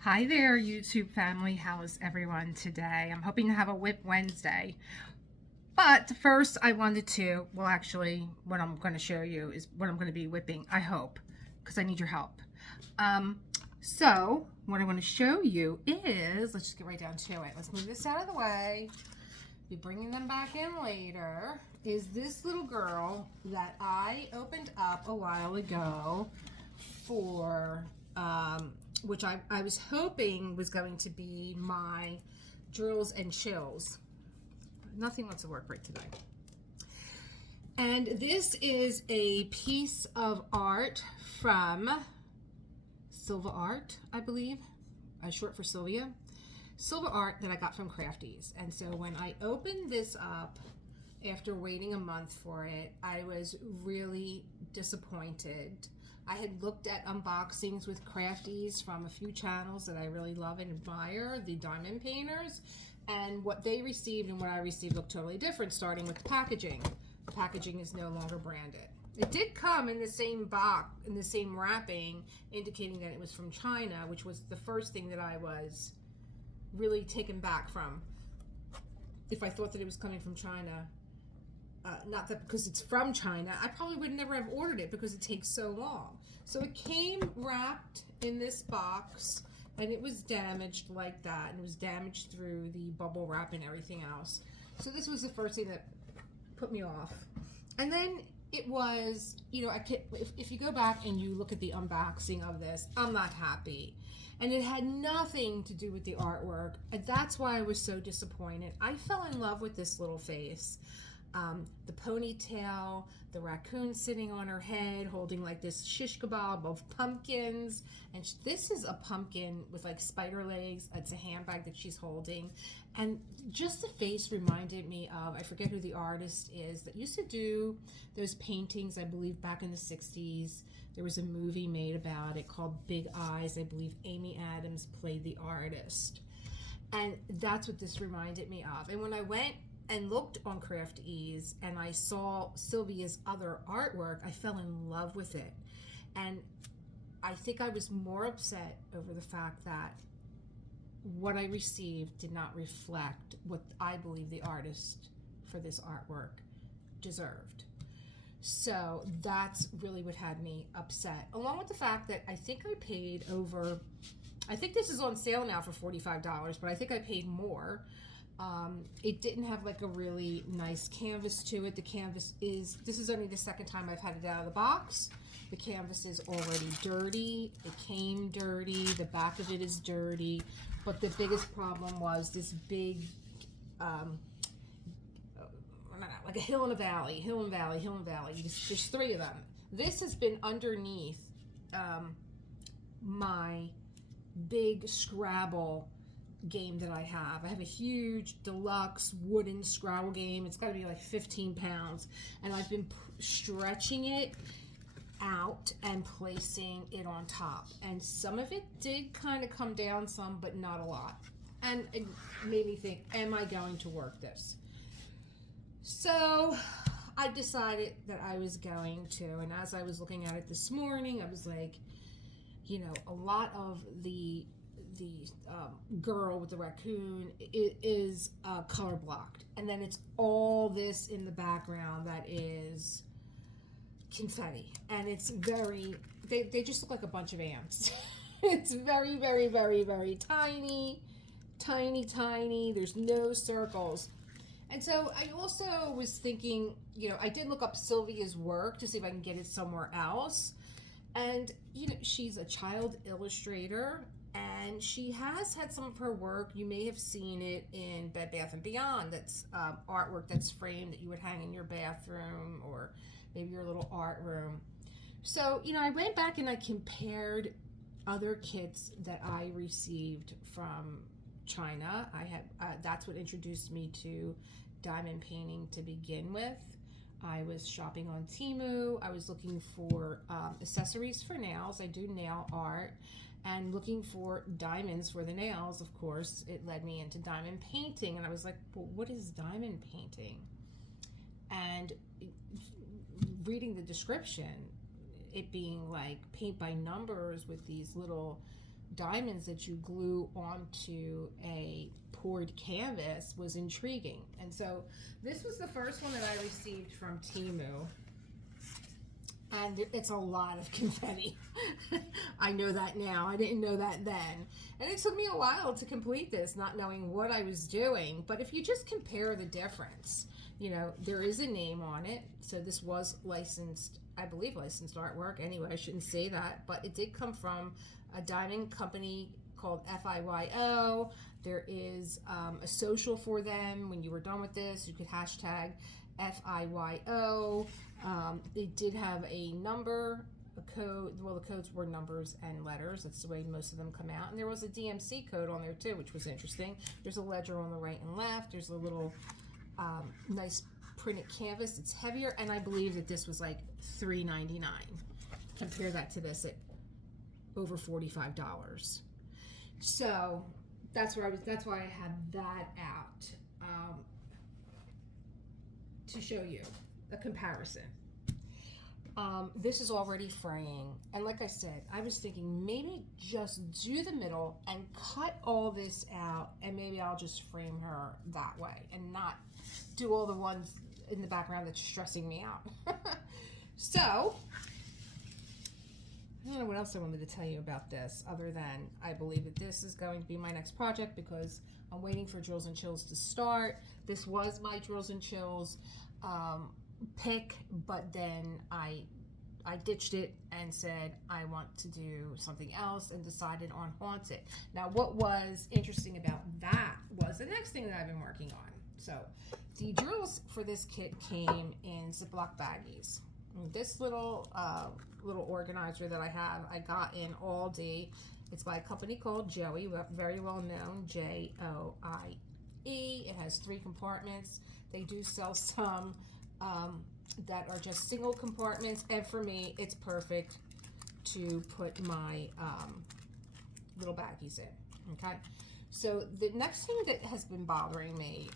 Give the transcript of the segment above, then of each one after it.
Hi there, YouTube family. How is everyone today? I'm hoping to have a Whip Wednesday. But first, I wanted to, well, actually, what I'm going to show you is what I'm going to be whipping, I hope, because I need your help. Um, what I want to show you is, let's just get right down to it. Let's move this out of the way. Be bringing them back in later. Is this little girl that I opened up a while ago for which I was hoping was going to be my drills and chills. Nothing wants to work right today. And this is a piece of art from Silva Art, I believe, short for Sylvia. Silva Art that I got from Crafties. And so when I opened this up after waiting a month for it, I was really disappointed. I had looked at unboxings with Crafties from a few channels that I really love and admire, the Diamond Painters, and what they received and what I received looked totally different, starting with the packaging. The packaging is no longer branded. It did come in the same box, in the same wrapping, indicating that it was from China, which was the first thing that I was really taken back from. If I thought that it was coming from China, not that because it's from China, I probably would never have ordered it because it takes so long. So it came wrapped in this box and it was damaged like that, and it was damaged through the bubble wrap and everything else. So this was the first thing that put me off. And then it was, if you go back and you look at the unboxing of this, I'm not happy. And it had nothing to do with the artwork. And that's why I was so disappointed. I fell in love with this little face. The ponytail, the raccoon sitting on her head holding like this shish kebab of pumpkins, and this is a pumpkin with like spider legs. It's a handbag that she's holding, and just the face reminded me of, I forget who the artist is that used to do those paintings, I believe back in the 60s. There was a movie made about it called Big Eyes. I believe Amy Adams played the artist, and that's what this reminded me of. And when I went and looked on Craftease and I saw Sylvia's other artwork, I fell in love with it. And I think I was more upset over the fact that what I received did not reflect what I believe the artist for this artwork deserved. So that's really what had me upset, along with the fact that I think I paid over, I think this is on sale now for $45, but I think I paid more. It didn't have like a really nice canvas to it. The canvas is, this is only the second time I've had it out of the box. The canvas is already dirty. It came dirty. The back of it is dirty. But the biggest problem was this big, like a hill and a valley, hill and valley, hill and valley. There's three of them. This has been underneath my big Scrabble game that I have. I have a huge deluxe wooden Scrabble game. It's got to be like 15 pounds, and I've been stretching it out and placing it on top, and some of it did kind of come down some, but not a lot, and it made me think, am I going to work this? So I decided that I was going to, and as I was looking at it this morning, I was like, a lot of the girl with the raccoon is color blocked, and then it's all this in the background that is confetti, and it's very, they just look like a bunch of ants. It's very, very, very, very tiny, tiny, tiny. There's no circles. And so I also was thinking, I did look up Sylvia's work to see if I can get it somewhere else. And, she's a child illustrator, and she has had some of her work. You may have seen it in Bed Bath & Beyond. That's artwork that's framed that you would hang in your bathroom or maybe your little art room. So, I went back and I compared other kits that I received from China. I had that's what introduced me to diamond painting to begin with. I was shopping on Temu. I was looking for accessories for nails. I do nail art, and looking for diamonds for the nails. Of course, it led me into diamond painting, and I was like, well, what is diamond painting? And reading the description, it being like paint by numbers with these little diamonds that you glue onto a poured canvas was intriguing. And so this was the first one that I received from Temu. And it's a lot of confetti. I know that now. I didn't know that then. And it took me a while to complete this, not knowing what I was doing. But if you just compare the difference, you know, there is a name on it. So this was licensed, I believe licensed artwork. Anyway, I shouldn't say that. But it did come from a diamond company called FIYO. There is a social for them. When you were done with this, you could hashtag FIYO. They did have a number, a code. Well, the codes were numbers and letters. That's the way most of them come out. And there was a DMC code on there too, which was interesting. There's a ledger on the right and left. There's a little nice printed canvas. It's heavier, and I believe that this was like $3.99. Compare that to this at over $45. So that's where I was. That's why I had that out to show you a comparison. This is already fraying, and like I said, I was thinking maybe just do the middle and cut all this out, and maybe I'll just frame her that way and not do all the ones in the background that's stressing me out. So I don't know what else I wanted to tell you about this, other than I believe that this is going to be my next project because I'm waiting for Drills and Chills to start. This was my Drills and Chills pick, but then I ditched it and said I want to do something else and decided on Haunted. Now, what was interesting about that was the next thing that I've been working on. So the drills for this kit came in Ziploc baggies. This little organizer that I have, I got in Aldi. It's by a company called Joey, very well known, Joie. It has 3 compartments. They do sell some that are just single compartments, and for me, it's perfect to put my little baggies in. Okay, so the next thing that has been bothering me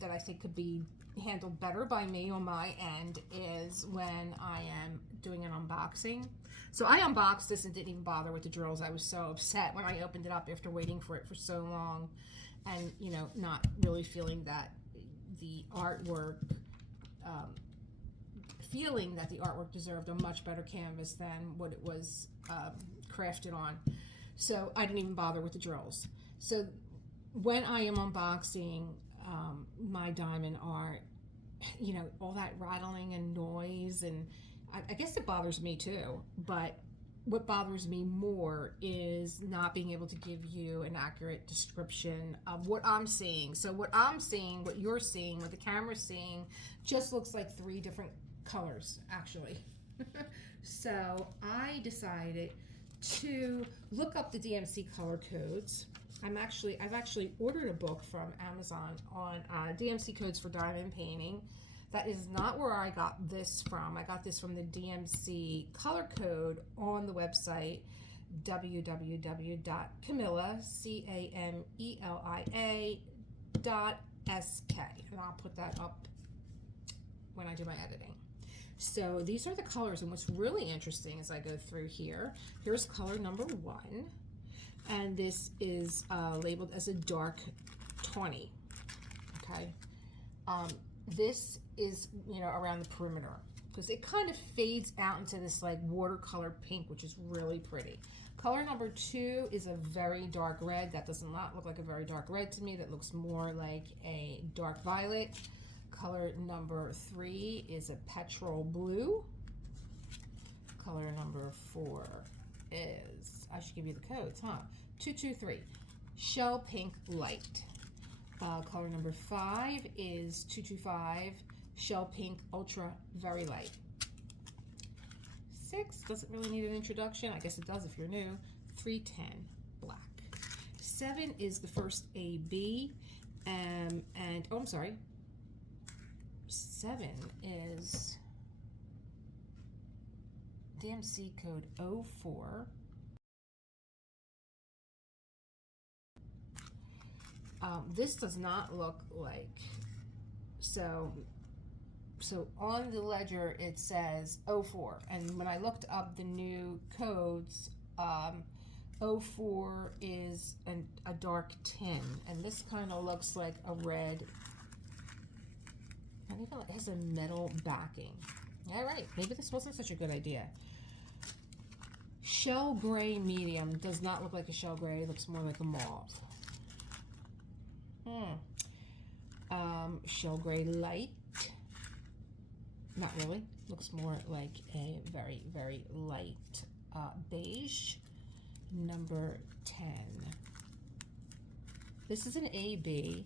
that I think could be handled better by me on my end is when I am doing an unboxing. So I unboxed this and didn't even bother with the drills. I was so upset when I opened it up after waiting for it for so long, and you know, not really feeling that the artwork feeling that the artwork deserved a much better canvas than what it was crafted on. So I didn't even bother with the drills. So when I am unboxing my diamond art, you know, all that rattling and noise, and I guess it bothers me too, but what bothers me more is not being able to give you an accurate description of what I'm seeing. So what I'm seeing, what you're seeing, what the camera's seeing, just looks like 3 different colors, actually. So I decided to look up the DMC color codes. I've actually ordered a book from Amazon on DMC codes for diamond painting. That is not where I got this from. I got this from the DMC color code on the website www.camelia.sk, and I'll put that up when I do my editing. So these are the colors, and what's really interesting as I go through here, here's color number 1, and this is labeled as a dark 20. Okay, this is, you know, around the perimeter because it kind of fades out into this like watercolor pink, which is really pretty. Color number 2 is a very dark red. That does not look like a very dark red to me. That looks more like a dark violet. Color number 3 is a petrol blue. Color number 4 is, I should give you the codes, huh? 223, shell pink light. Color number 5 is 225, shell pink ultra very light. 6 doesn't really need an introduction. I guess it does if you're new. 310, black. 7 is the first AB, and oh, I'm sorry. 7 is DMC code 04. This does not look like, so on the ledger it says 04, and when I looked up the new codes 04 is a dark tin, and this kind of looks like a red, and even it has a metal backing. All right, maybe this wasn't such a good idea. Shell gray medium does not look like a shell gray. It looks more like a mauve. Shell gray light. Not really. Looks more like a very, very light beige. Number 10. This is an AB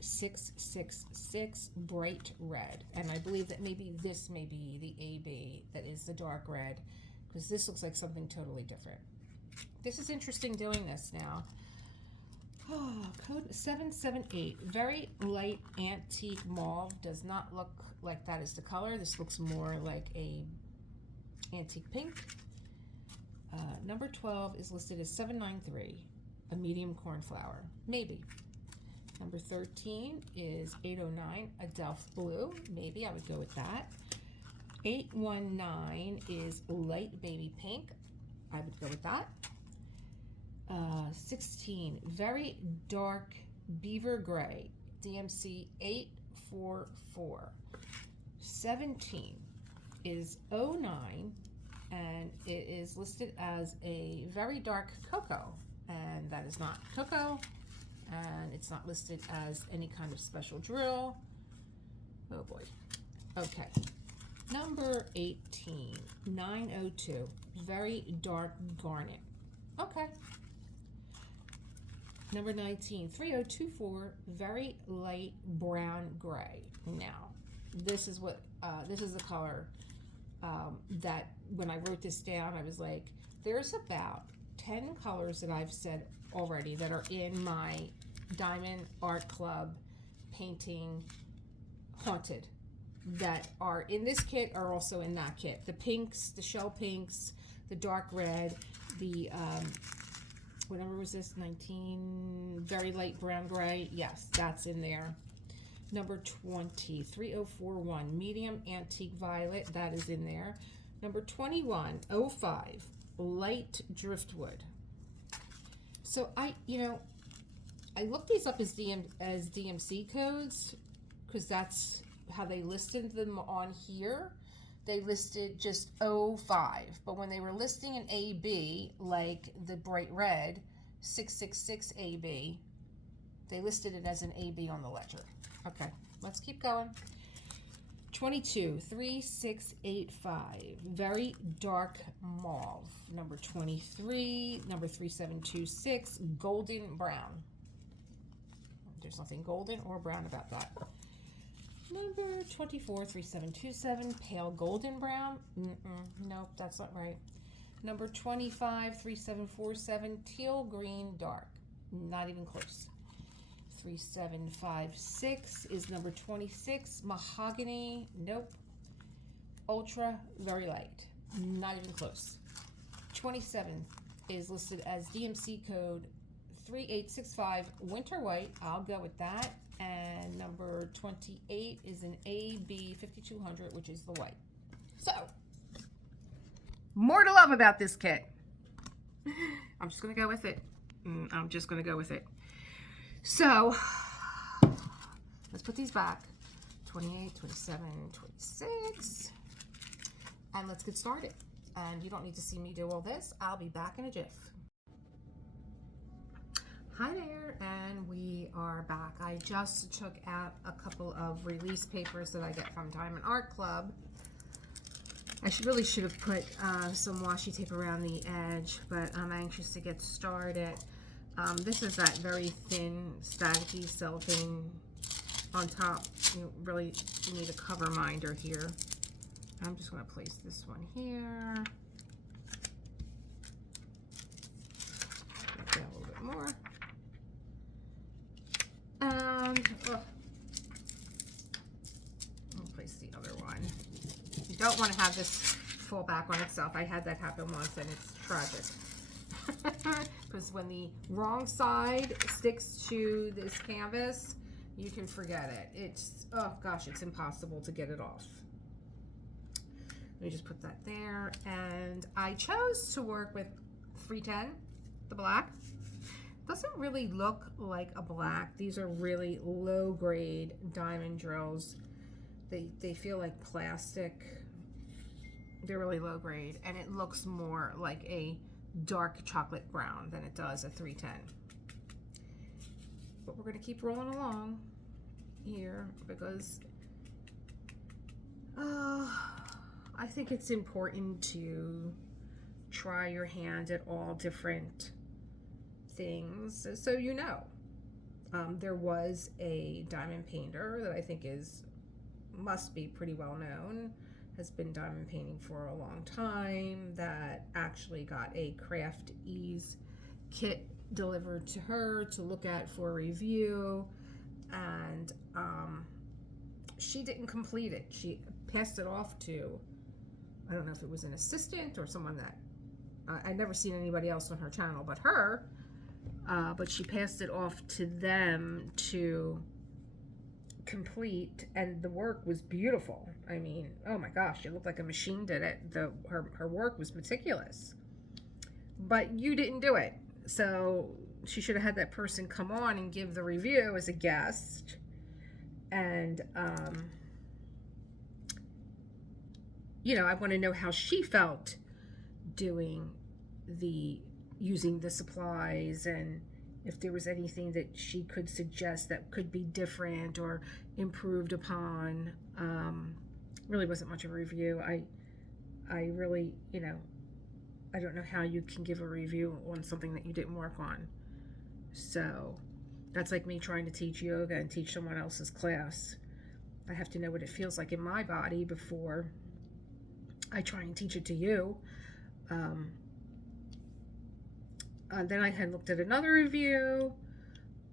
666 bright red, and I believe that maybe this may be the AB that is the dark red, because this looks like something totally different. This is interesting doing this now. Oh, code 778, very light antique mauve. Does not look like that is the color. This looks more like a antique pink. Number 12 is listed as 793, a medium cornflower, maybe. Number 13 is 809, a Delft blue, maybe I would go with that. 819 is light baby pink, I would go with that. 16, very dark beaver gray, DMC 844. 17 is 09, and it is listed as a very dark cocoa, and that is not cocoa, and it's not listed as any kind of special drill. Oh boy. Okay. Number 18, 902, very dark garnet. Okay. Number 19, 3024, very light brown gray. Now, this is what this is the color that when I wrote this down, I was like, there's about 10 colors that I've said already that are in my Diamond Art Club painting Haunted that are in this kit are also in that kit. The pinks, the shell pinks, the dark red, the whatever was this, 19, very light brown gray. Yes, that's in there. Number 20, 3041, medium antique violet. That is in there. Number 21, 05, light driftwood. So I looked these up as DMC codes because that's how they listed them on here. They listed just 05, but when they were listing an AB, like the bright red 666 AB, they listed it as an AB on the ledger. Okay, let's keep going. 22, 3685, very dark mauve. Number 23, number 3726, golden brown. There's nothing golden or brown about that. Number 24, 3727, pale golden brown. Nope, that's not right. Number 25, 3747, teal green dark. Not even close. 3756 is number 26, mahogany. Nope. Ultra, very light. Not even close. 27 is listed as DMC code 3865, winter white. I'll go with that. And number 28 is an AB 5200, which is the white. So, more to love about this kit. I'm just going to go with it. I'm just going to go with it. So, let's put these back. 28, 27, 26. And let's get started. And you don't need to see me do all this. I'll be back in a jiff. Hi there, and we are back. I just took out a couple of release papers that I get from Diamond Art Club. I really should have put some washi tape around the edge, but I'm anxious to get started. This is that very thin, staticky cellophane on top. You need a cover minder here. I'm just going to place this one here. Get a little bit more. And I'll place the other one. You don't want to have this fall back on itself. I had that happen once and it's tragic. Because when the wrong side sticks to this canvas, you can forget it. It's, oh gosh, it's impossible to get it off. Let me just put that there. And I chose to work with 310 the black. Doesn't really look like a black. These are really low grade diamond drills. They feel like plastic. They're really low grade, and it looks more like a dark chocolate brown than it does a 310. But we're going to keep rolling along here because I think it's important to try your hand at all different things, so you know. There was a diamond painter that I think must be pretty well known, has been diamond painting for a long time, that actually got a Craft Ease kit delivered to her to look at for review, and she didn't complete it. She passed it off to, I don't know if it was an assistant or someone that I'd never seen anybody else on her channel but her, but she passed it off to them to complete, and the work was beautiful. I mean, oh my gosh, it looked like a machine did it. Her work was meticulous, but you didn't do it, so she should have had that person come on and give the review as a guest. And you know, I want to know how she felt using the supplies, and if there was anything that she could suggest that could be different or improved upon. Really wasn't much of a review. I really, you know, I don't know how you can give a review on something that you didn't work on. So that's like me trying to teach yoga and teach someone else's class. I have to know what it feels like in my body before I try and teach it to you. Then I had looked at another review,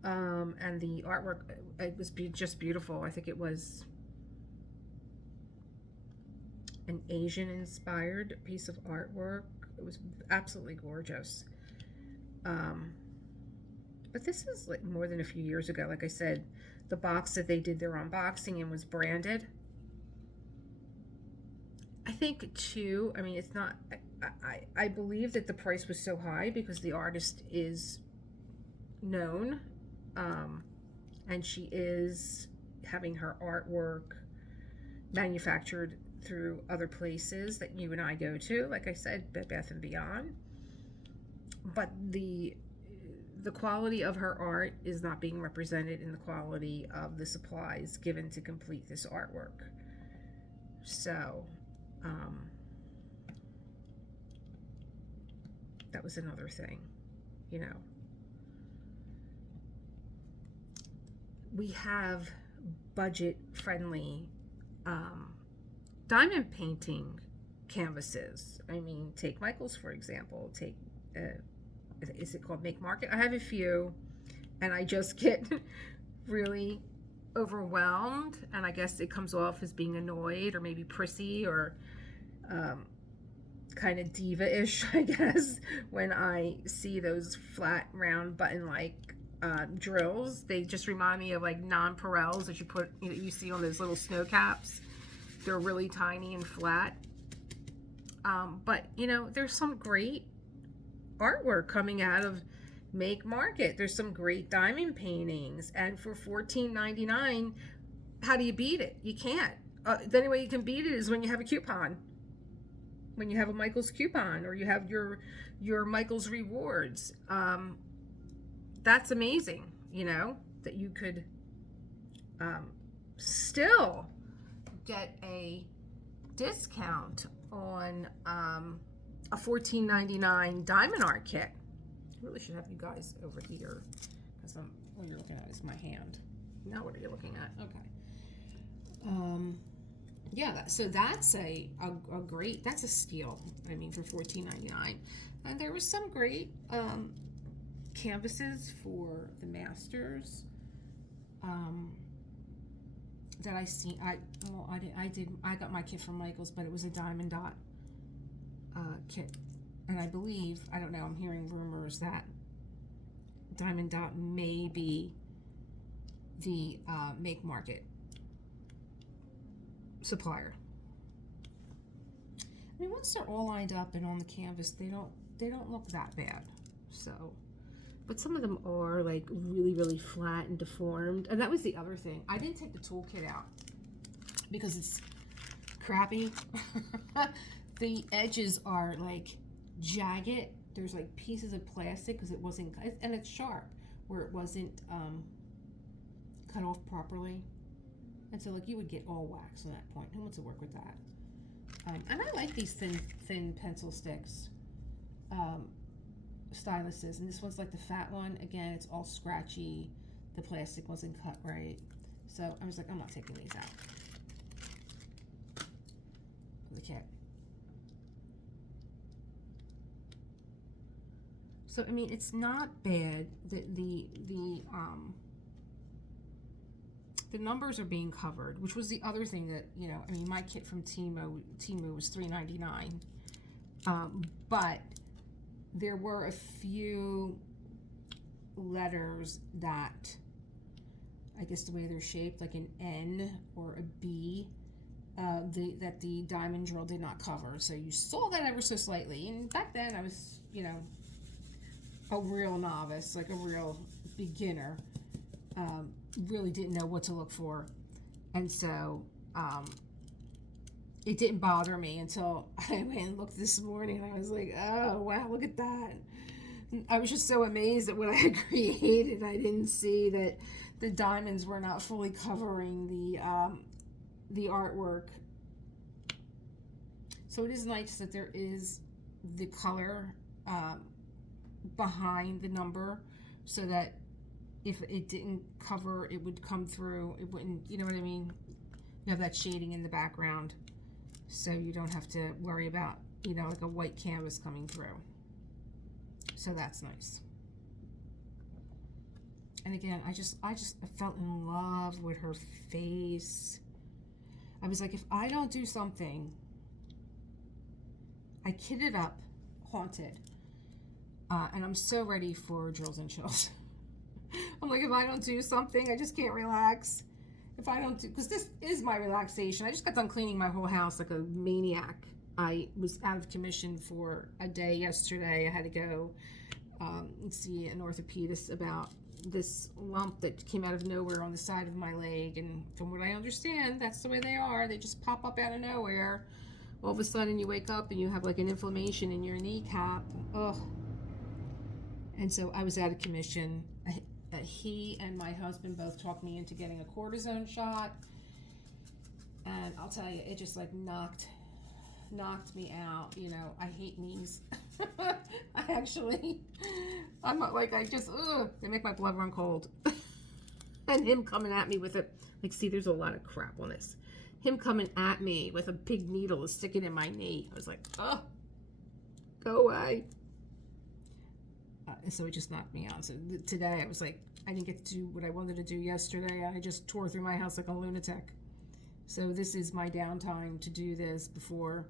and the artwork, it was just beautiful. I think it was an Asian inspired piece of artwork. It was absolutely gorgeous. But this is like more than a few years ago. Like I said, the box that they did their unboxing in was branded. I think too, I mean, it's not, I believe that the price was so high because the artist is known, and she is having her artwork manufactured through other places that you and I go to, like I said, Bed Bath & Beyond. But the quality of her art is not being represented in the quality of the supplies given to complete this artwork. So that was another thing, you know. We have budget-friendly diamond painting canvases. I mean, take Michael's, for example. Take, is it called Make Market? I have a few, and I just get really overwhelmed, and I guess it comes off as being annoyed or maybe prissy or kind of diva-ish, I guess, when I see those flat, round, button-like drills. They just remind me of like nonpareils that you see on those little snow caps. They're really tiny and flat. But, you know, there's some great artwork coming out of Make Market. There's some great diamond paintings, and for $14.99, how do you beat it? You can't. The only way you can beat it is when you have a coupon, when you have a Michael's coupon, or you have your Michael's rewards. That's amazing, you know, that you could still get a discount on a $14.99 diamond art kit. I really should have you guys over here, because what you're looking at is my hand. Now what are you looking at? Okay. Yeah, so that's a great, that's a steal. I mean, for $14.99. And there was some great canvases for the Masters that I seen. I got my kit from Michael's, but it was a Diamond Dot kit. And I believe, I don't know, I'm hearing rumors that Diamond Dot may be the Make Market supplier. I mean, once they're all lined up and on the canvas, they don't look that bad. So, but some of them are like really, really flat and deformed. And that was the other thing. I didn't take the toolkit out because it's crappy. The edges are like jagged. There's like pieces of plastic because it wasn't, and it's sharp where it wasn't cut off properly. And so like you would get all wax on that point. Who wants to work with that? And I like these thin pencil sticks, styluses. And this one's like the fat one. Again, it's all scratchy. The plastic wasn't cut right. So I was like, I'm not taking these out. The cat. So I mean, it's not bad. The numbers are being covered, which was the other thing that, you know, I mean, my kit from Temu was $3.99, but there were a few letters that, I guess the way they're shaped, like an N or a B, that the diamond drill did not cover. So you saw that ever so slightly. And back then I was, you know, a real novice, like a real beginner. Really didn't know what to look for. And so it didn't bother me until I went and looked this morning, and I was like, oh wow, look at that. I was just so amazed at what I had created. I didn't see that the diamonds were not fully covering the artwork. So it is nice that there is the color behind the number, so that if it didn't cover, it would come through. It wouldn't, you know what I mean? You have that shading in the background, so you don't have to worry about, you know, like a white canvas coming through. So that's nice. And again, I felt in love with her face. I was like, if I don't do something, I kitted up Haunted, and I'm so ready for Drills and Chills. I'm like, if I don't do something, I just can't relax. If I don't do, because this is my relaxation. I just got done cleaning my whole house like a maniac. I was out of commission for a day yesterday. I had to go and see an orthopedist about this lump that came out of nowhere on the side of my leg. And from what I understand, that's the way they are. They just pop up out of nowhere. All of a sudden you wake up and you have like an inflammation in your kneecap. Ugh. And so I was out of commission. He and my husband both talked me into getting a cortisone shot, and I'll tell you, it just like knocked me out. You know, I hate knees. I'm not like, they make my blood run cold. And him coming at me with it, like, see, there's a lot of crap on this. Him coming at me with a big needle to stick it in my knee. I was like, oh, go away. So it just knocked me out. So today I was like, I didn't get to do what I wanted to do yesterday. I just tore through my house like a lunatic. So this is my downtime to do this before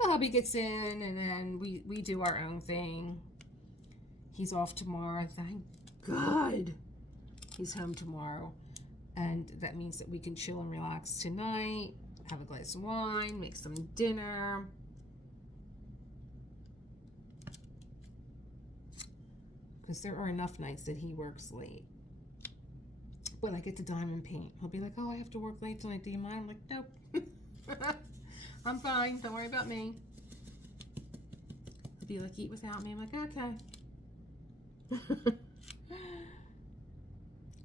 the hubby gets in, and then we do our own thing. He's off tomorrow. Thank God he's home tomorrow. And that means that we can chill and relax tonight, have a glass of wine, make some dinner. Because there are enough nights that he works late. When I get to diamond paint, he'll be like, oh, I have to work late tonight. Do you mind? I'm like, nope. I'm fine. Don't worry about me. He'll be like, eat without me. I'm like, okay.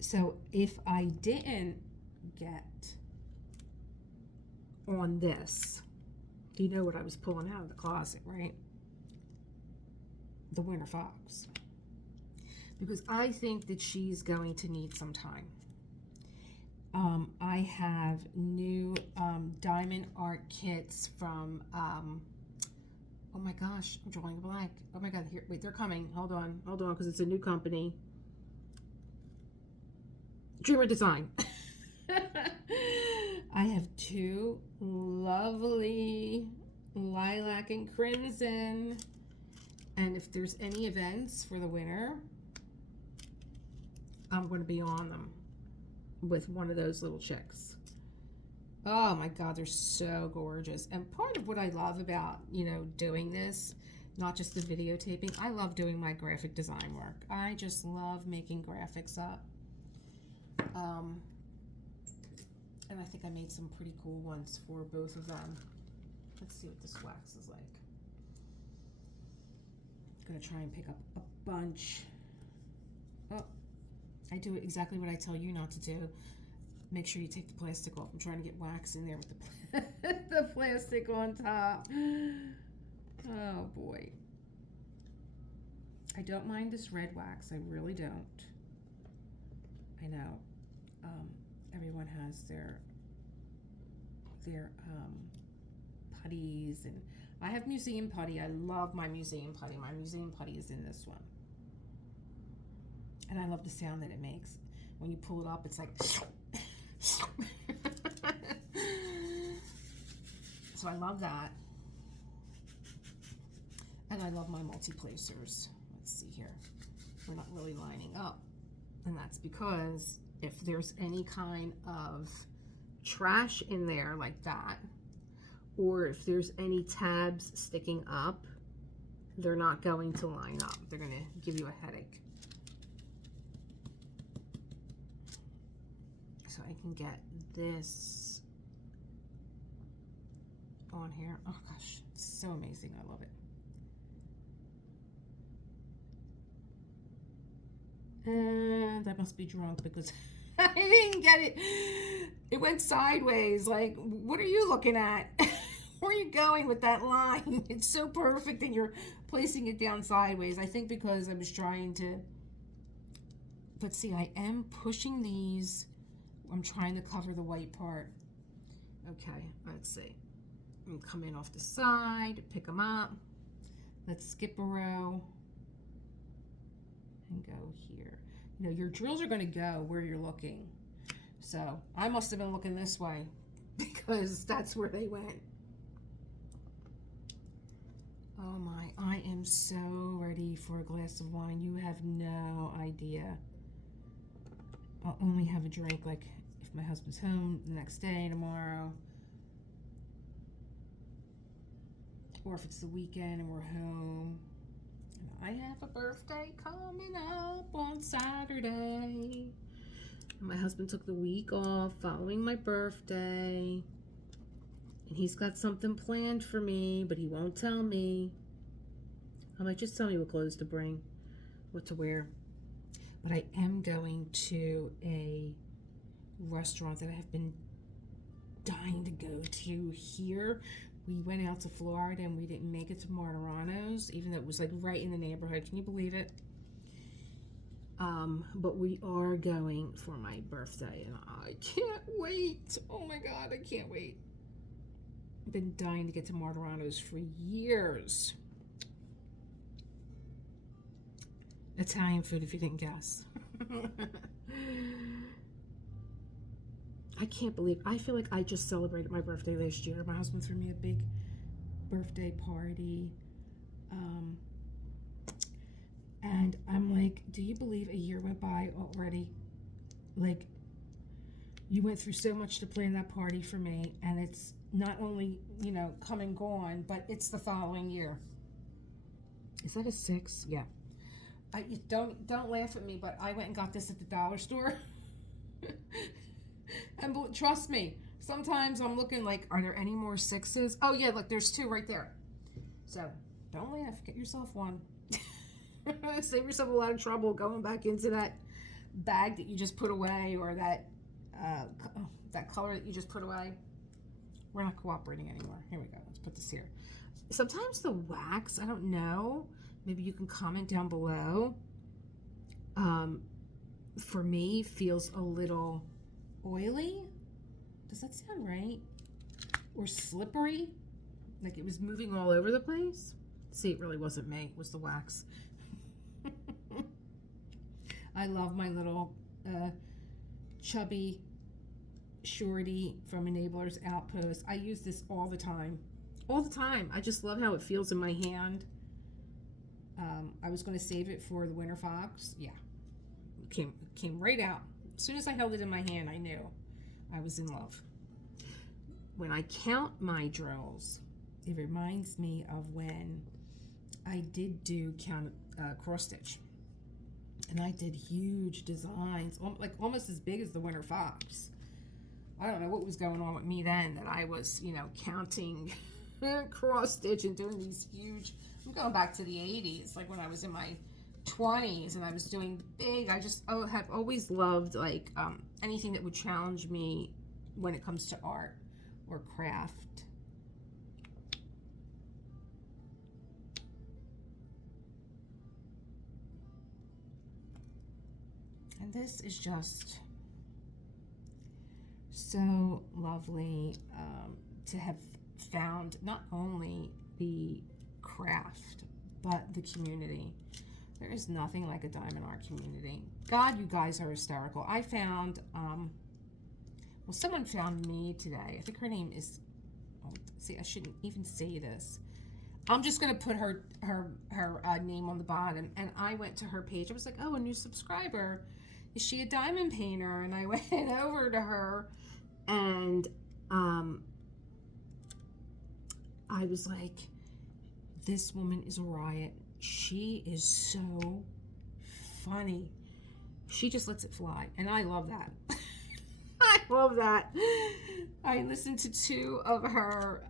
So if I didn't get on this, you know what I was pulling out of the closet, right? The Winter Fox. Because I think that she's going to need some time. I have new diamond art kits from, oh my gosh, I'm drawing a blank. Oh my God, here, wait, they're coming. Hold on, because it's a new company. Dreamer Design. I have two lovely lilac and crimson. And if there's any events for the winter, I'm going to be on them with one of those little chicks. Oh my God, they're so gorgeous. And part of what I love about, you know, doing this not just the videotaping. I love doing my graphic design work. I just love making graphics up. And I think I made some pretty cool ones for both of them. Let's see what this wax is like. I'm gonna try and pick up a bunch. Oh, I do exactly what I tell you not to do. Make sure you take the plastic off. I'm trying to get wax in there with the plastic on top. Oh boy. I don't mind this red wax. I really don't. I know. Everyone has their putties, and I have museum putty. I love my museum putty. My museum putty is in this one. And I love the sound that it makes. When you pull it up, it's like... So I love that. And I love my multi-placers. Let's see here. We're not really lining up. And that's because if there's any kind of trash in there like that, or if there's any tabs sticking up, they're not going to line up. They're going to give you a headache. So I can get this on here. Oh gosh, it's so amazing. I love it. And I must be drunk because I didn't get it. It went sideways. Like, what are you looking at? Where are you going with that line? It's so perfect and you're placing it down sideways. I think because I was trying to, but see, I am pushing these. I'm trying to cover the white part. Okay, let's see. I'm coming off the side, pick them up. Let's skip a row and go here. You know, your drills are going to go where you're looking. So I must have been looking this way because that's where they went. Oh my, I am so ready for a glass of wine. You have no idea. I'll only have a drink like if my husband's home the next day, tomorrow. Or if it's the weekend and we're home. I have a birthday coming up on Saturday. My husband took the week off following my birthday. And he's got something planned for me, but he won't tell me. I might just tell me what clothes to bring, what to wear. But I am going to a restaurant that I have been dying to go to here. We went out to Florida and we didn't make it to Martirano's, even though it was like right in the neighborhood. Can you believe it? But we are going for my birthday and I can't wait. Oh my God, I can't wait. I've been dying to get to Martirano's for years. Italian food, if you didn't guess. I can't believe, I feel like I just celebrated my birthday last year. My husband threw me a big birthday party. And I'm like, do you believe a year went by already? Like, you went through so much to plan that party for me, and it's not only, you know, come and gone, but it's the following year. Is that a 6? Yeah. Don't laugh at me, but I went and got this at the dollar store. And trust me, sometimes I'm looking like, are there any more 6s? Oh yeah, look, there's 2 right there. So don't laugh, get yourself one. Save yourself a lot of trouble going back into that bag that you just put away, or that color that you just put away. We're not cooperating anymore. Here we go, let's put this here. Sometimes the wax, I don't know, maybe you can comment down below, for me feels a little oily. Does that sound right? Or slippery, like it was moving all over the place. See, it really wasn't me, it was the wax. I love my little chubby shorty from Enablers Outpost. I use this all the time. All the time. I just love how it feels in my hand. I was going to save it for the Winter Fox. Yeah. Came right out. As soon as I held it in my hand, I knew I was in love. When I count my drills, it reminds me of when I did do cross stitch, and I did huge designs, like almost as big as the Winter Fox. I don't know what was going on with me then, that I was, you know, counting cross stitch and doing these huge. I'm going back to the 80s, like when I was in my 20s and I was doing big. I just have always loved like anything that would challenge me when it comes to art or craft. And this is just so lovely to have found not only the craft but the community. There is nothing like a diamond art community. God, you guys are hysterical. I found well, someone found me today. I think her name is, oh, see, I shouldn't even say this. I'm just gonna put her name on the bottom. And I went to her page. I was like, oh, a new subscriber. Is she a diamond painter? And I went over to her, and I was like, this woman is a riot. She is so funny. She just lets it fly, and I love that. I love that. I listened to 2 of her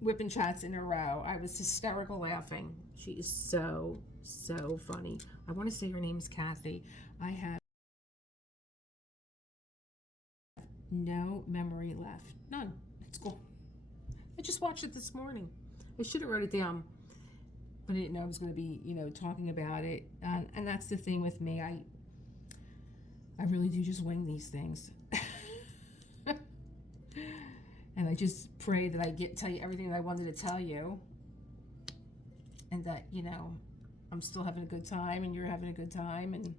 whipping chats in a row. I was hysterical laughing. She is so funny. I want to say her name's Kathy. I have no memory left. None. It's cool. I just watched it this morning. I should have wrote it down, but I didn't know I was going to be, you know, talking about it. And that's the thing with me. I really do just wing these things. And I just pray that I tell you everything that I wanted to tell you, and that, you know, I'm still having a good time and you're having a good time. And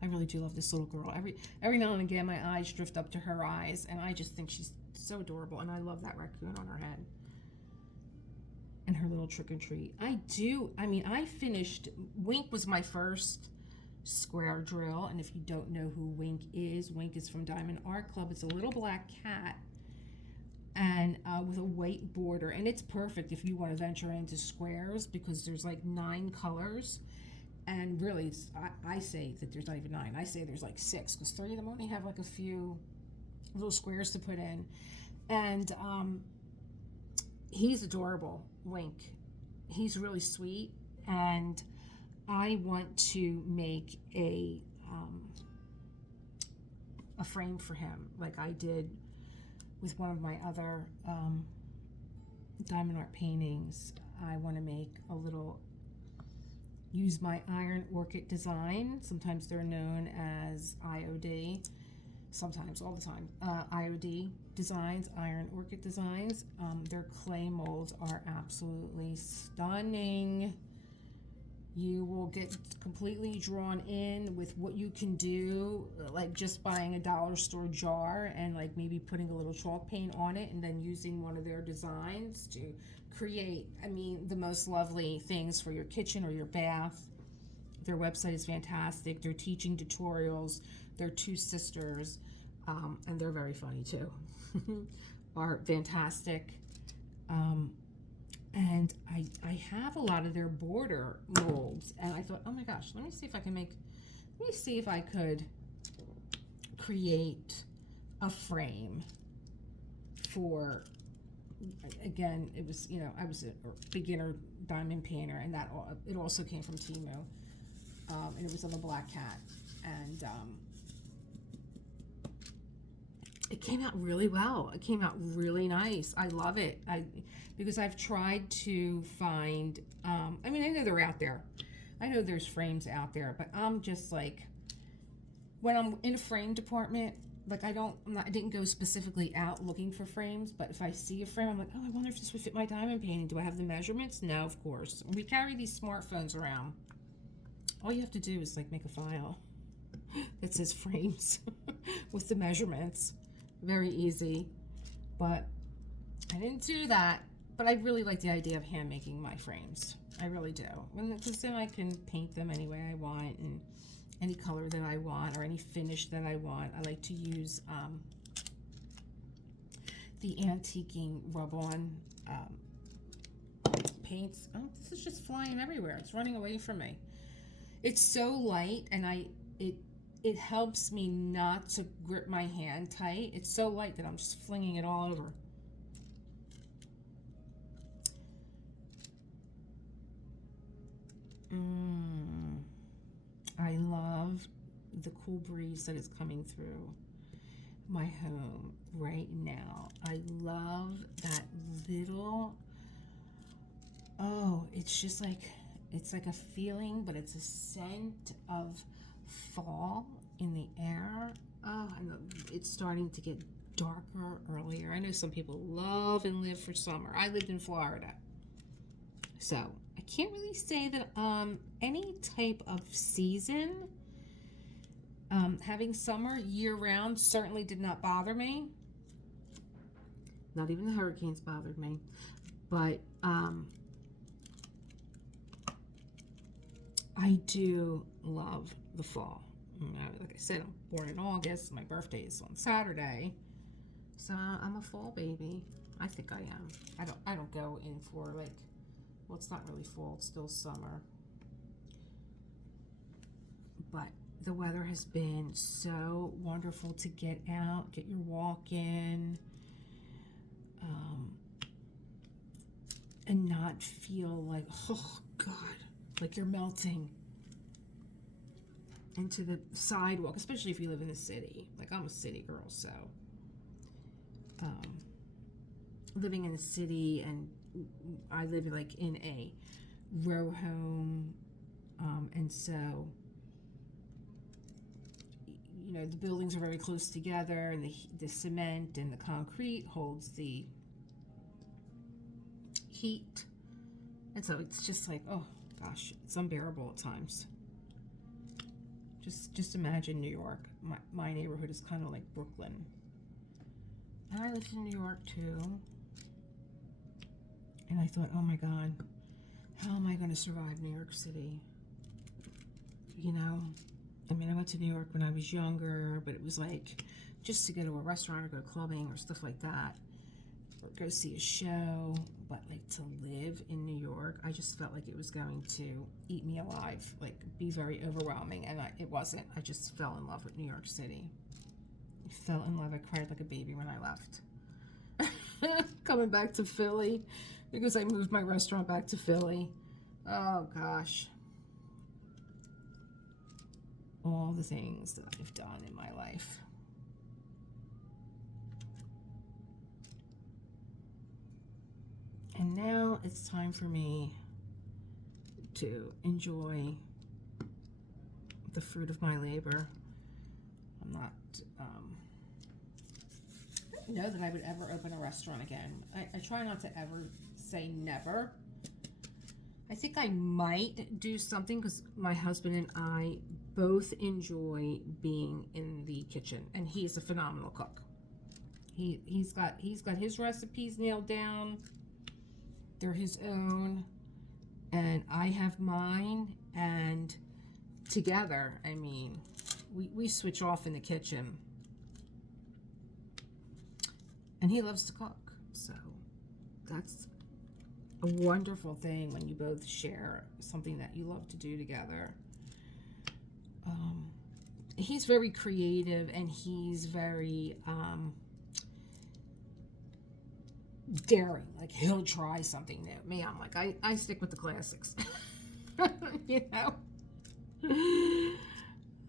I really do love this little girl. Every now and again my eyes drift up to her eyes, and I just think she's so adorable, and I love that raccoon on her head and her little trick or treat. I finished, Wink was my first square drill, and if you don't know who Wink is from Diamond Art Club. It's a little black cat, and with a white border, and it's perfect if you want to venture into squares, because there's like 9 colors, and really I say that there's not even 9. I say there's like 6, because 3 of them only have like a few little squares to put in. And he's adorable, Wink. He's really sweet, and I want to make a frame for him, like I did with one of my other diamond art paintings. I want to make a little, use my iron orchid design. Sometimes they're known as IOD, sometimes, all the time, IOD designs, iron orchid designs. Their clay molds are absolutely stunning. You will get completely drawn in with what you can do, like just buying a dollar store jar and like maybe putting a little chalk paint on it, and then using one of their designs to create, I mean, the most lovely things for your kitchen or your bath. Their website is fantastic. They're teaching tutorials. They're 2 sisters, and they're very funny too. Are fantastic. And I have a lot of their border molds, and I thought, oh my gosh, let me see if I could create a frame for, again, it was, you know, I was a beginner diamond painter, and it also came from Temu, and it was of a black cat, and it came out really well. It came out really nice. I love it. Because I've tried to find, I mean, I know they're out there. I know there's frames out there, but I'm just like, when I'm in a frame department, like I didn't go specifically out looking for frames, but if I see a frame, I'm like, oh, I wonder if this would fit my diamond painting. Do I have the measurements? No, of course. We carry these smartphones around. All you have to do is like make a file that says frames with the measurements. Very easy, but I didn't do that. But I really like the idea of hand making my frames. I really do. Because then I can paint them any way I want, and any color that I want, or any finish that I want. I like to use the Antiquing rub-on paint's, oh, this is just flying everywhere. It's running away from me. It's so light, and it helps me not to grip my hand tight. It's so light that I'm just flinging it all over. I love the cool breeze that is coming through my home right now. I love that little, oh, it's just like, it's like a feeling, but it's a scent of fall in the air. Oh, and it's starting to get darker earlier. I know some people love and live for summer. I lived in Florida, so I can't really say that any type of season, having summer year-round certainly did not bother me. Not even the hurricanes bothered me, but I do love the fall. Like I said, I'm born in August. My birthday is on Saturday, so I'm a fall baby. I think I am. I don't go in for like, well, it's not really fall. It's still summer. But the weather has been so wonderful to get out, get your walk in, and not feel like, oh God, like you're melting into the sidewalk, especially if you live in the city. Like, I'm a city girl, so living in the city, and I live like in a row home, and so, you know, the buildings are very close together, and the cement and the concrete holds the heat, and so it's just like, oh gosh, it's unbearable at times. Just imagine New York. My neighborhood is kind of like Brooklyn, and I lived in New York too, and I thought, oh my God, how am I going to survive New York City? You know, I mean, I went to New York when I was younger, but it was like just to go to a restaurant or go clubbing or stuff like that, or go see a show. But like, to live in New York, I just felt like it was going to eat me alive, like be very overwhelming, and it wasn't. I just fell in love with New York City. I fell in love. I cried like a baby when I left. Coming back to Philly, because I moved my restaurant back to Philly. Oh gosh. All the things that I've done in my life. And now it's time for me to enjoy the fruit of my labor. I'm not, I don't know that I would ever open a restaurant again. I try not to ever say never. I think I might do something, because my husband and I both enjoy being in the kitchen, and he's a phenomenal cook. He's got his recipes nailed down. They're his own, and I have mine, and together, I mean, we switch off in the kitchen, and he loves to cook, so that's a wonderful thing when you both share something that you love to do together. He's very creative, and he's very daring. Like, he'll try something new. Me, I'm like, I stick with the classics. You know?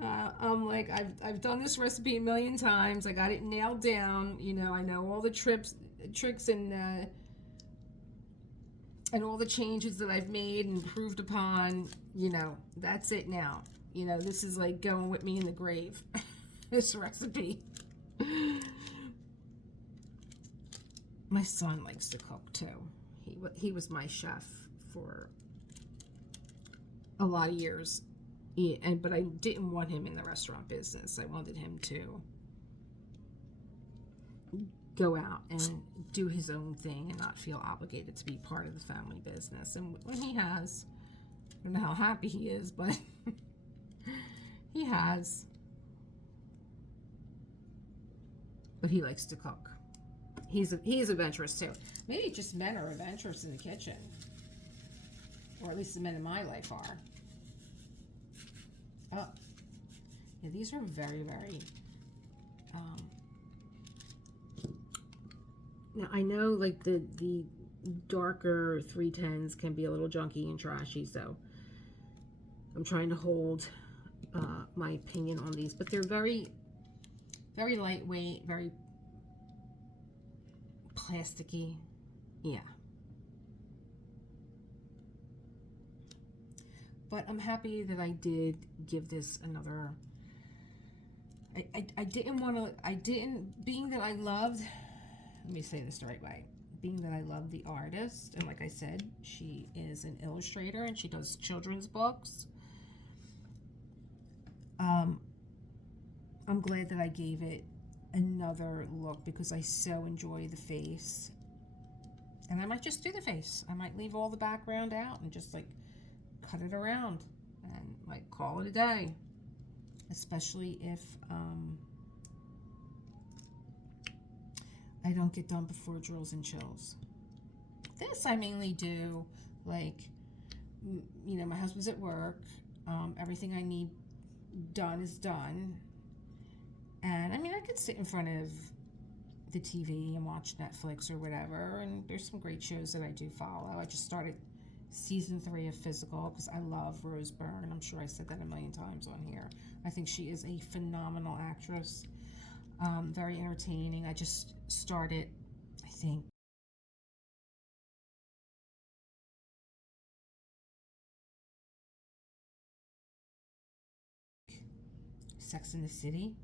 I'm like, I've done this recipe a million times. I got it nailed down. You know, I know all the tricks and all the changes that I've made and improved upon. You know, that's it now. You know, this is like going with me in the grave. This recipe. My son likes to cook too. He was my chef for a lot of years, but I didn't want him in the restaurant business. I wanted him to go out and do his own thing and not feel obligated to be part of the family business. And when he has, I don't know how happy he is, but he has. But he likes to cook. He's adventurous too. Maybe just men are adventurous in the kitchen. or at least the men in my life are. Oh, yeah, these are very, very, now I know like the darker 310s can be a little junky and trashy, so I'm trying to hold my opinion on these, but they're very, very lightweight, very plasticky. Yeah. But I'm happy that I did give this another. I didn't want to, being that I loved, let me say this the right way. Being that I love the artist, and like I said, she is an illustrator and she does children's books. I'm glad that I gave it another look because I so enjoy the face. And I might just do the face. I might leave all the background out and just like cut it around and like call it a day. Especially if I don't get done before Drills and Chills. This I mainly do like, you know, my husband's at work. Everything I need done is done. And I mean, I could sit in front of the TV and watch Netflix or whatever. And there's some great shows that I do follow. I just started season 3 of Physical because I love Rose Byrne. I'm sure I said that a million times on here. I think she is a phenomenal actress. Very entertaining. I just started, I think, Sex in the City.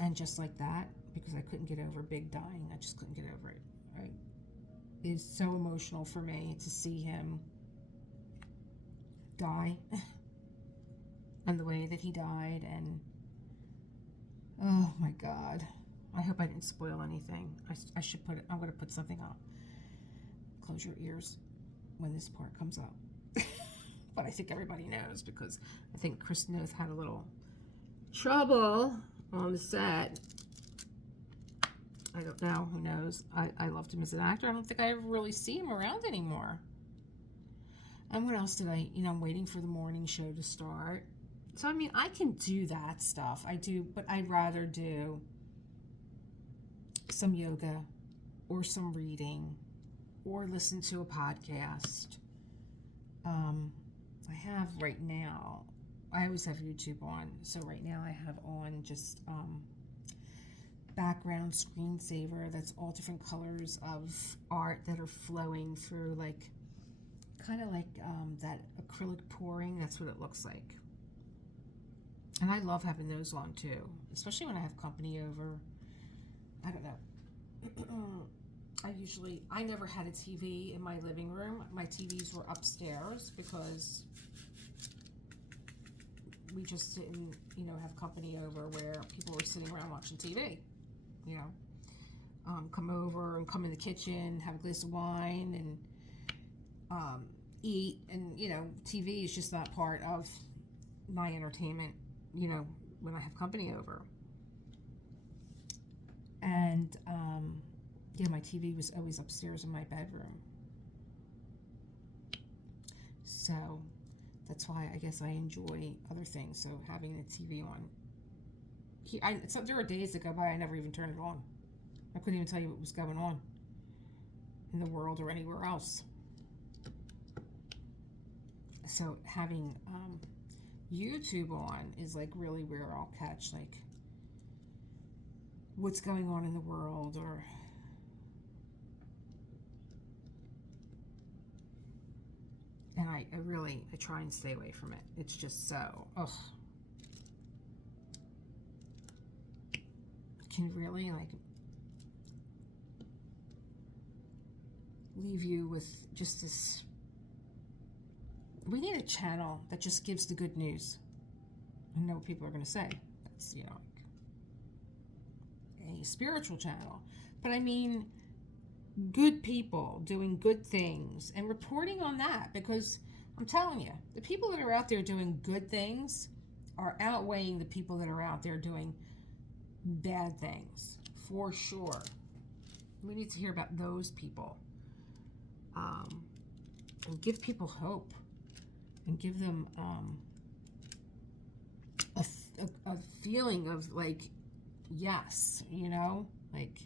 And just like that, because I couldn't get over Big dying. I just couldn't get over it. Right? It's so emotional for me to see him die and the way that he died. And oh my God, I hope I didn't spoil anything. I should put it, I'm going to put something up. Close your ears when this part comes up. But I think everybody knows because I think Chris Noth had a little trouble on the set. I don't know. Who knows? I loved him as an actor. I don't think I ever really see him around anymore. And what else did I, you know, I'm waiting for the morning show to start. So, I mean, I can do that stuff. I do, but I'd rather do some yoga or some reading or listen to a podcast. I have right now, I always have YouTube on. So right now I have on just background screensaver that's all different colors of art that are flowing through, like kind of like that acrylic pouring. That's what it looks like. And I love having those on too, especially when I have company over. I don't know. I never had a TV in my living room. My TVs were upstairs because we just didn't, you know, have company over where people were sitting around watching TV, you know. Come over and come in the kitchen, have a glass of wine and eat. And, you know, TV is just not part of my entertainment, you know, when I have company over. And, yeah, my TV was always upstairs in my bedroom. So that's why I guess I enjoy other things. So having the TV on. So there were days that go by I never even turned it on. I couldn't even tell you what was going on in the world or anywhere else. So having YouTube on is like really where I'll catch like what's going on in the world, or and I try and stay away from it. It's just so, ugh. Can really like leave you with just this. We need a channel that just gives the good news. I know what people are going to say. That's, you know, like a spiritual channel. But I mean, good people doing good things and reporting on that, because I'm telling you, the people that are out there doing good things are outweighing the people that are out there doing bad things, for sure. We need to hear about those people. and give people hope and give them a feeling of like, yes, you know, like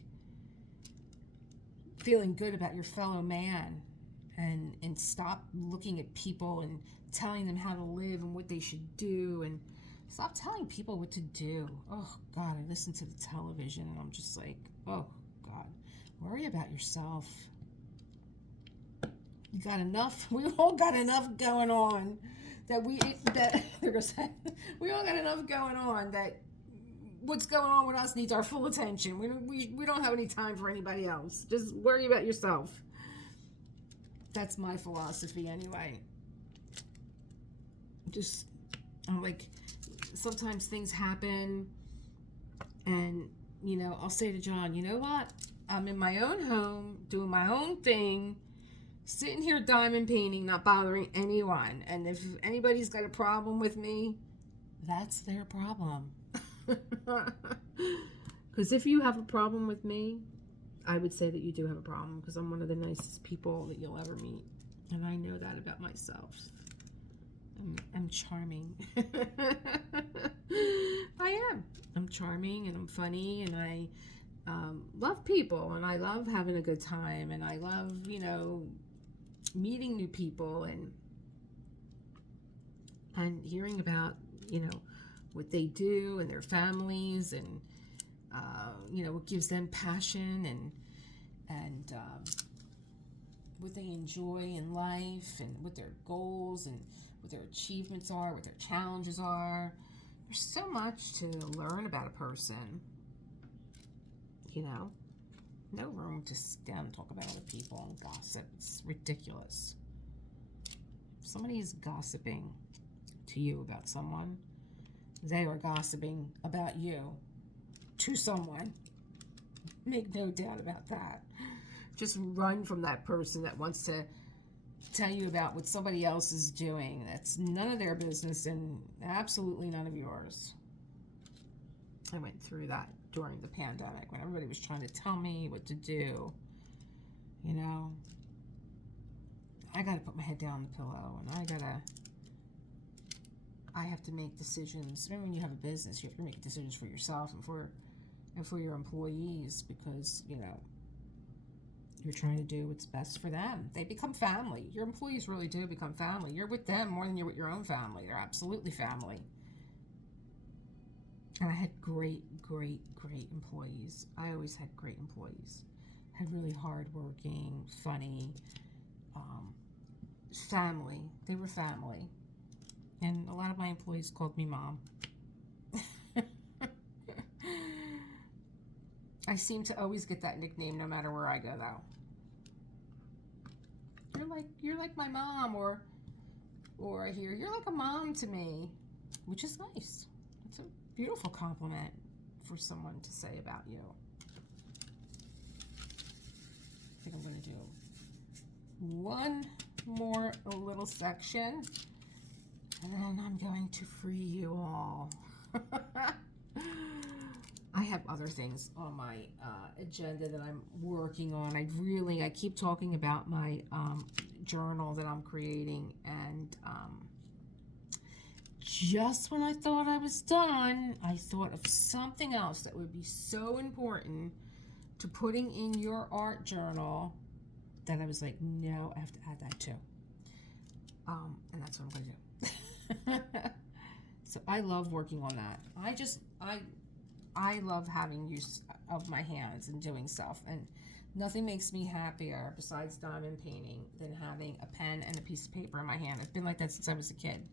feeling good about your fellow man, and stop looking at people and telling them how to live and what they should do, and stop telling people what to do. Oh God, I listen to the television and I'm just like, oh God, worry about yourself. You got enough. We all got enough going on that we all got enough going on that what's going on with us needs our full attention. We don't have any time for anybody else. Just worry about yourself. That's my philosophy anyway. Just, I'm like, sometimes things happen and, you know, I'll say to John, you know what? I'm in my own home, doing my own thing, sitting here diamond painting, not bothering anyone. And if anybody's got a problem with me, that's their problem. Because if you have a problem with me, I would say that you do have a problem, because I'm one of the nicest people that you'll ever meet. And I know that about myself. I'm charming. I am. I'm charming and I'm funny and I love people and I love having a good time and I love, you know, meeting new people and hearing about, you know, what they do and their families and you know, what gives them passion and what they enjoy in life and what their goals and what their achievements are, what their challenges are. There's so much to learn about a person, you know. No room to sit down and talk about other people and gossip. It's ridiculous. If somebody is gossiping to you about someone, they are gossiping about you to someone. Make no doubt about that. Just run from that person that wants to tell you about what somebody else is doing. That's none of their business and absolutely none of yours. I went through that during the pandemic when everybody was trying to tell me what to do. You know, I got to put my head down on the pillow and I have to make decisions. Remember, when you have a business, you have to make decisions for yourself and for your employees, because, you know, you're trying to do what's best for them. They become family. Your employees really do become family. You're with them more than you're with your own family. They're absolutely family. And I had great employees. I always had great employees. Had really hardworking, funny, family. They were family. And a lot of my employees called me Mom. I seem to always get that nickname no matter where I go, though. You're like my mom, or I hear you're like a mom to me, which is nice. It's a beautiful compliment for someone to say about you. I think I'm going to do one more little section, and then I'm going to free you all. I have other things on my agenda that I'm working on. I keep talking about my journal that I'm creating, and just when I thought I was done, I thought of something else that would be so important to putting in your art journal that I was like, no, I have to add that too. And that's what I'm going to do. So I love working on that. I love having use of my hands and doing stuff, and nothing makes me happier besides diamond painting than having a pen and a piece of paper in my hand. It's been like that since I was a kid.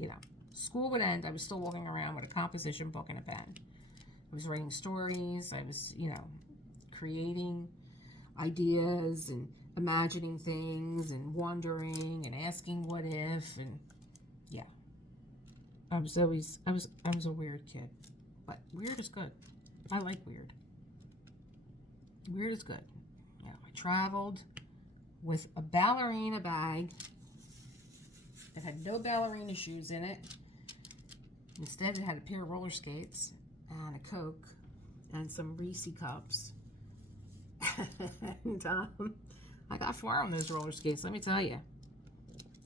You know, school would end, I was still walking around with a composition book and a pen. I was writing stories. I was, you know, creating ideas and imagining things and wondering and asking what if, and yeah. I was a weird kid. But weird is good. I like weird. Weird is good. Yeah, I traveled with a ballerina bag that had no ballerina shoes in it. Instead, it had a pair of roller skates and a Coke and some Reese cups. And I got far on those roller skates, let me tell you.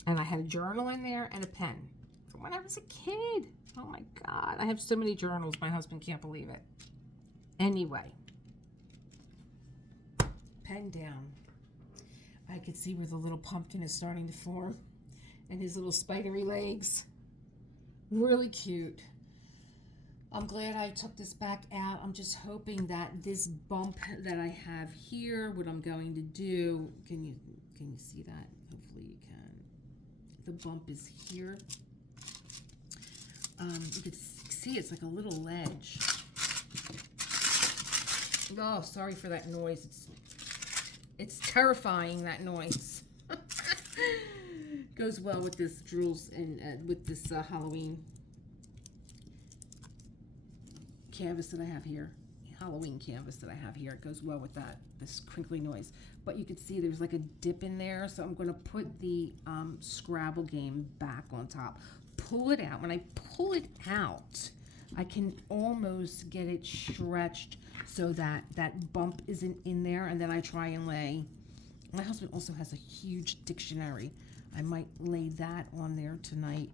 And I had a journal in there and a pen from when I was a kid. Oh my God, I have so many journals, my husband can't believe it. Anyway, pen down. I could see where the little pumpkin is starting to form and his little spidery legs. Really cute. I'm glad I took this back out. I'm just hoping that this bump that I have here, what I'm going to do, can you see that? Hopefully you can. The bump is here. You can see it's like a little ledge. Oh, sorry for that noise. It's terrifying, that noise. Goes well with this Jules and with this Halloween canvas that I have here. Halloween canvas that I have here. It goes well with that, this crinkly noise. But you can see there's like a dip in there, so I'm going to put the Scrabble game back on top. Pull it out. When I pull it out, I can almost get it stretched so that that bump isn't in there, and then I try and lay. My husband also has a huge dictionary. I might lay that on there tonight.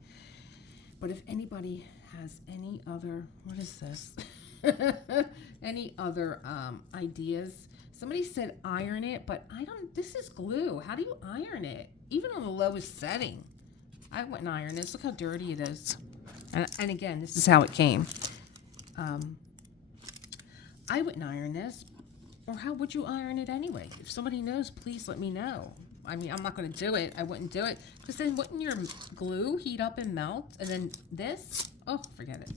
But if anybody has any other, what is this? Any other ideas? Somebody said iron it, but I don't, this is glue. How do you iron it? Even on the lowest setting. I wouldn't iron this. Look how dirty it is. And again, this is how it came. I wouldn't iron this. Or how would you iron it anyway? If somebody knows, please let me know. I mean, I'm not going to do it. I wouldn't do it. Because then wouldn't your glue heat up and melt? And then this? Oh, forget it.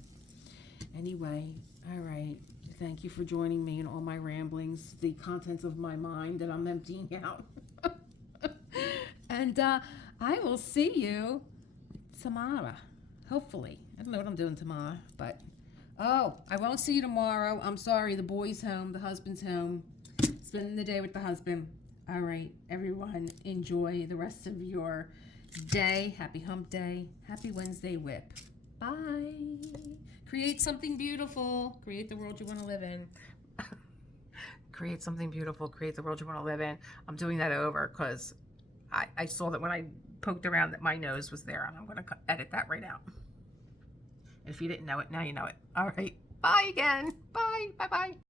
Anyway, all right. Thank you for joining me in all my ramblings. The contents of my mind that I'm emptying out. And I will see you tomorrow. Hopefully. I don't know what I'm doing tomorrow. But, oh, I won't see you tomorrow. I'm sorry. The boy's home. The husband's home. Spending the day with the husband. All right, everyone, enjoy the rest of your day. Happy hump day. Happy Wednesday whip. Bye. Create something beautiful. Create the world you want to live in. Create something beautiful. Create the world you want to live in. I'm doing that over because I saw that when I poked around that my nose was there, and I'm going to edit that right out. If you didn't know it, now you know it. All right. Bye again. Bye. Bye-bye.